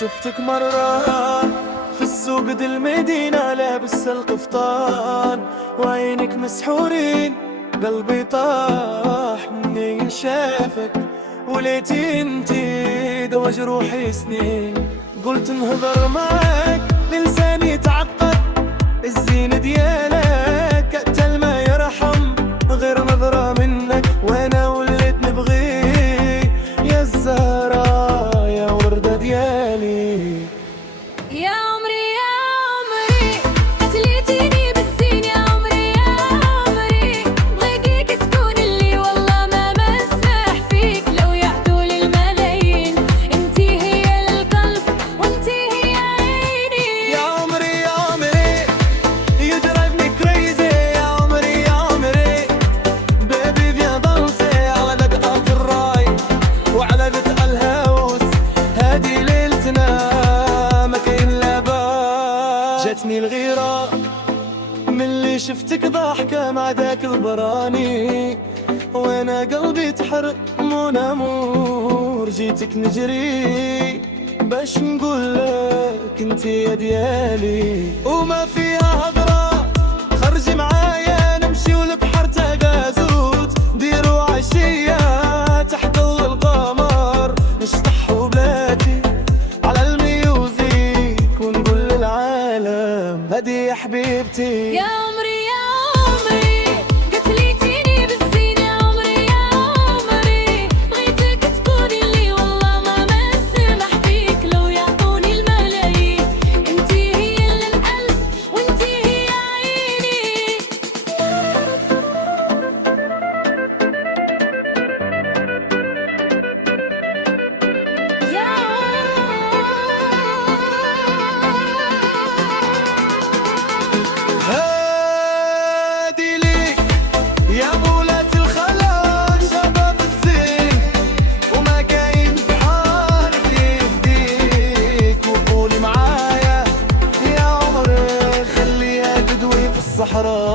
شفتك مرة في السوق دي المدينة لابس القفطان وعينك مسحورين، قلبي طاح مني شافك وليتي انتي دوا جروحي سنين. قلت انهضر معاك لساني تعقد، الزين ديالك قتل ما يرحم، غير نظرة منك وانا وليت نبغي يا الزهرة يا وردة ديالي. يا عمري يا عمري قتليتيني بالزين، يا عمري يا عمري بغيتك تكون اللي والله ما مسمح فيك، لو يعدولي الملايين انتي هي القلب وانتي هي عيني. يا عمري يا عمري you drive me crazy، يا عمري يا عمري baby viens danser على دقات الراي وعلى دق الهاوس، هادي ليلتنا ما كاين لاباس. جاتني الغيرة ملي شفتك ضاحكة مع داك البراني، وانا قلبي تحرق مون امور، جيتك نجري باش نقولك انتي يا ديالي. وما فيها هضرة خرجي معايا نمشيو لبحر تاقازوت، ديرو عشية تحت ظل القمر، نشطحو بلاتي على الميوزيك ونقول للعالم هادي يا حبيبتي. يا عمري يا عمري قتليتيني بالزين، يا عمري يا عمري بغيتك تكوني اللي والله ما مسمح فيك، لو يعطوني الملايين انتي هي اللي القلب وانتي هي عيني. هادي ليك يا مولات الخلاق شباب الزين، وما كاين بحالك يهديك، وقولي معايا يا عمري خليها تدوي في الصحراء.